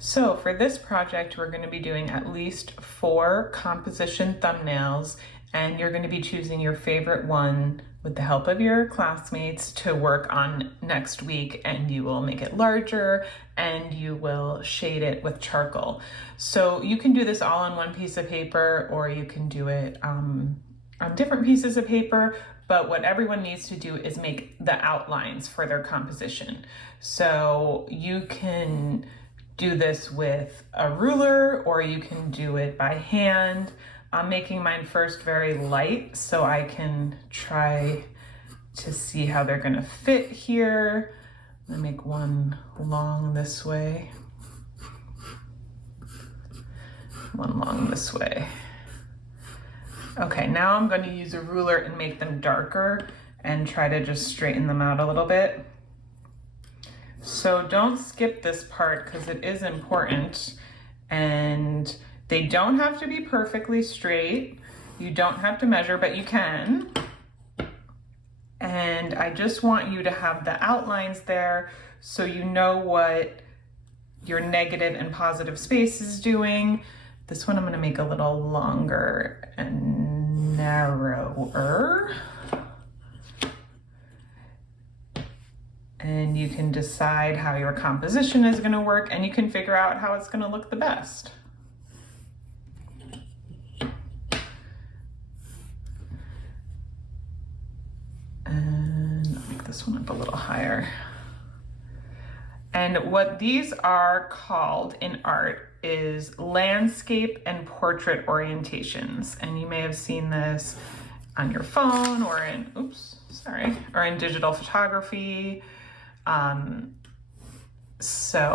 So for this project, we're going to be doing at least 4 composition thumbnails, and you're going to be choosing your favorite one with the help of your classmates to work on next week, and you will make it larger and you will shade it with charcoal. So you can do this all on one piece of paper, or you can do it on different pieces of paper, but what everyone needs to do is make the outlines for their composition. So you can do this with a ruler, or you can do it by hand. I'm making mine first very light so I can try to see how they're gonna fit here. I'm gonna make one long this way, one long this way. Okay, now I'm going to use a ruler and make them darker and try to just straighten them out a little bit. So don't skip this part because it is important, and they don't have to be perfectly straight. You don't have to measure, but you can. And I just want you to have the outlines there so you know what your negative and positive space is doing. This one I'm going to make a little longer and narrower. And you can decide how your composition is going to work, and you can figure out how it's going to look the best. And I'll make this one up a little higher. And what these are called in art is landscape and portrait orientations. And you may have seen this on your phone or in, or in digital photography.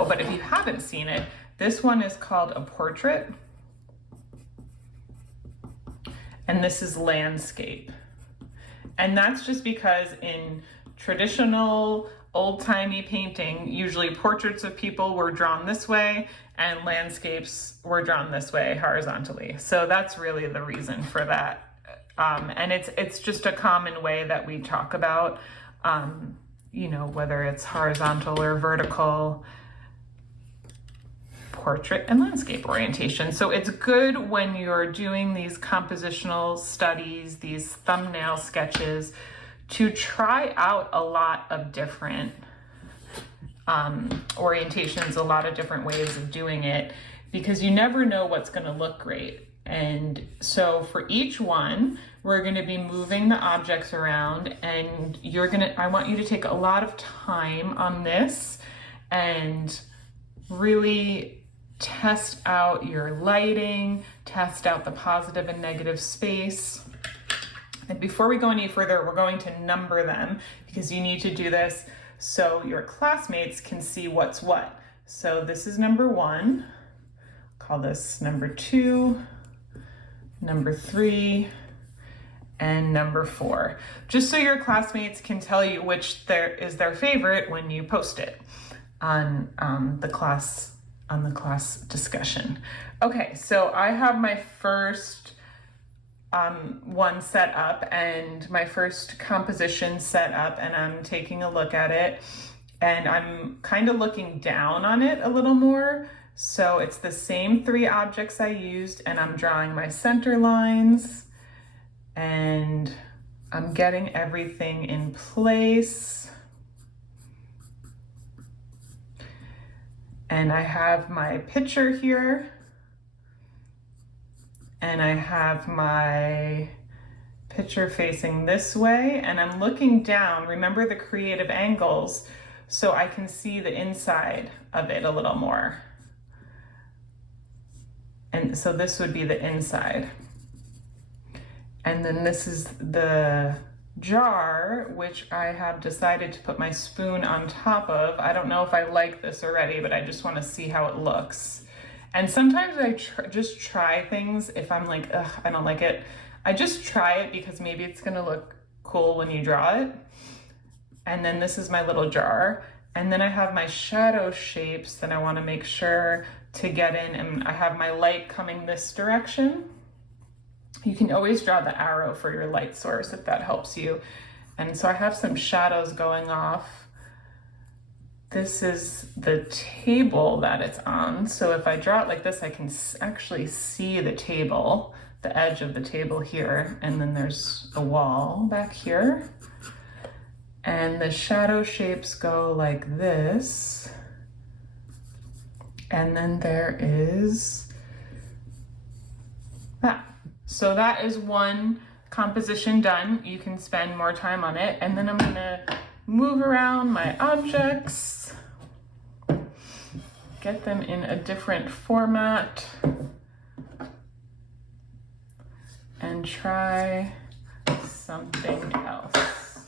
But if you haven't seen it, this one is called a portrait. And this is landscape. And that's just because in traditional old-timey painting, usually portraits of people were drawn this way and landscapes were drawn this way horizontally. So that's really the reason for that. And it's just a common way that we talk about, whether it's horizontal or vertical portrait and landscape orientation. So it's good when you're doing these compositional studies, these thumbnail sketches, to try out a lot of different orientations, a lot of different ways of doing it, because you never know what's going to look great. And so for each one, we're going to be moving the objects around, and I want you to take a lot of time on this and really test out your lighting, test out the positive and negative space. And before we go any further, we're going to number them, because you need to do this so your classmates can see what's what. So this is number 1. Call this number 2, number 3, and number 4. Just so your classmates can tell you which is their favorite when you post it on the class discussion. Okay, so I have my first one set up and my first composition set up, and I'm taking a look at it, and I'm kind of looking down on it a little more. So it's the same 3 objects I used, and I'm drawing my center lines, and I'm getting everything in place. And I have my picture here, and I have my picture facing this way, and I'm looking down. Remember the creative angles, so I can see the inside of it a little more. And so this would be the inside. And then this is the jar, which I have decided to put my spoon on top of. I don't know if I like this already, but I just want to see how it looks. And sometimes I just try things if I'm like, ugh, I don't like it. I just try it because maybe it's gonna look cool when you draw it. And then this is my little jar. And then I have my shadow shapes that I want to make sure to get in, and I have my light coming this direction. You can always draw the arrow for your light source if that helps you. And so I have some shadows going off this is the table that it's on. So if I draw it like this, I can actually see the table, the edge of the table here, and then there's a wall back here. And the shadow shapes go like this. And then there is that. So that is one composition done. You can spend more time on it. And then I'm gonna move around my objects, get them in a different format, and try something else.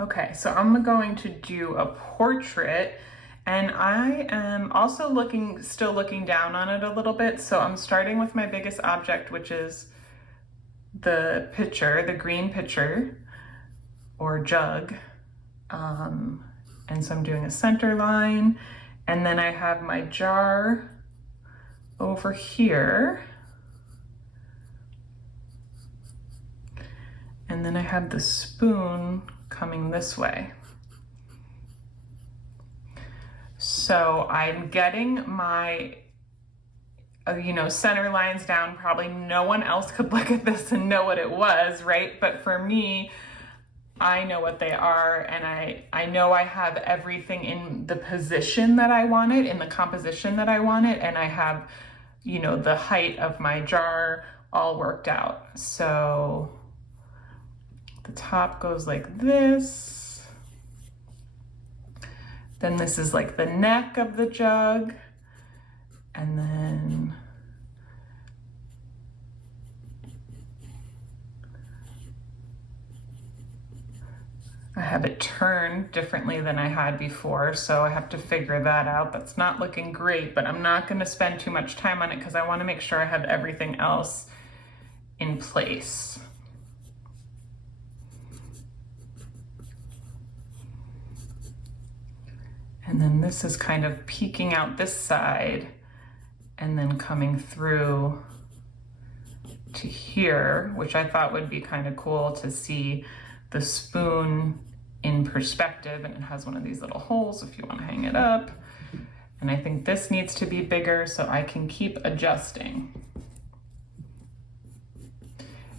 Okay, so I'm going to do a portrait, and I am also still looking down on it a little bit. So I'm starting with my biggest object, which is the pitcher, the green pitcher or jug. And so I'm doing a center line, and then I have my jar over here. And then I have the spoon coming this way. So I'm getting my center lines down. Probably no one else could look at this and know what it was, right? But for me, I know what they are, and I know I have everything in the position that I want it, in the composition that I want it, and I have, the height of my jar all worked out. So the top goes like this. Then this is like the neck of the jug, and then I have it turned differently than I had before, so I have to figure that out. That's not looking great, but I'm not going to spend too much time on it because I want to make sure I have everything else in place. And then this is kind of peeking out this side and then coming through to here, which I thought would be kind of cool to see the spoon in perspective, and it has one of these little holes if you want to hang it up. And I think this needs to be bigger so I can keep adjusting.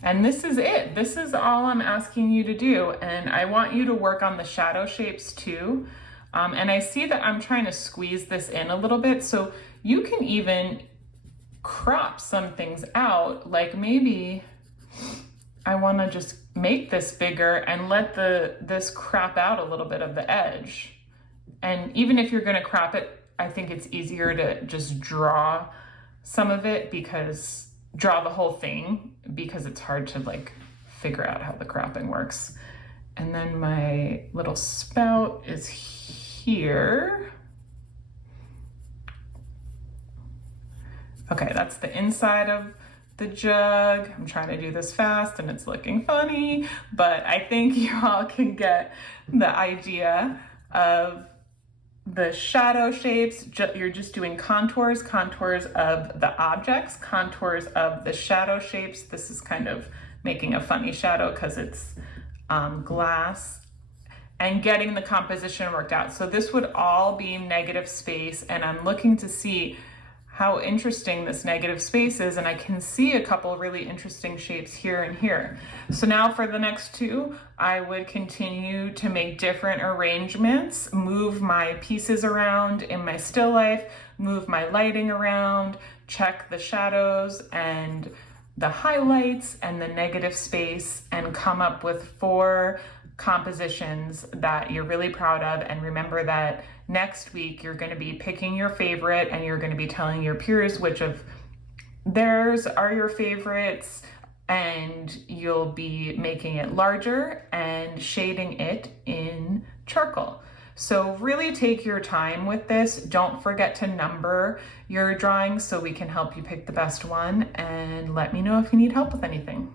And this is it. This is all I'm asking you to do. And I want you to work on the shadow shapes too. And I see that I'm trying to squeeze this in a little bit, so you can even crop some things out. Like maybe I want to just make this bigger and let this crop out a little bit of the edge. And even if you're going to crop it, I think it's easier to just draw some of it, because draw the whole thing, because it's hard to like figure out how the cropping works. And then my little spout is here. Okay, that's the inside of the jug. I'm trying to do this fast and it's looking funny, but I think you all can get the idea of the shadow shapes. You're just doing contours of the objects, contours of the shadow shapes. This is kind of making a funny shadow because it's glass, and getting the composition worked out. So this would all be negative space, and I'm looking to see how interesting this negative space is, and I can see a couple really interesting shapes here and here. So now for the next two, I would continue to make different arrangements, move my pieces around in my still life, move my lighting around, check the shadows and the highlights and the negative space, and come up with 4 compositions that you're really proud of. And remember that next week you're going to be picking your favorite, and you're going to be telling your peers which of theirs are your favorites, and you'll be making it larger and shading it in charcoal. So really take your time with this. Don't forget to number your drawings so we can help you pick the best one, and let me know if you need help with anything.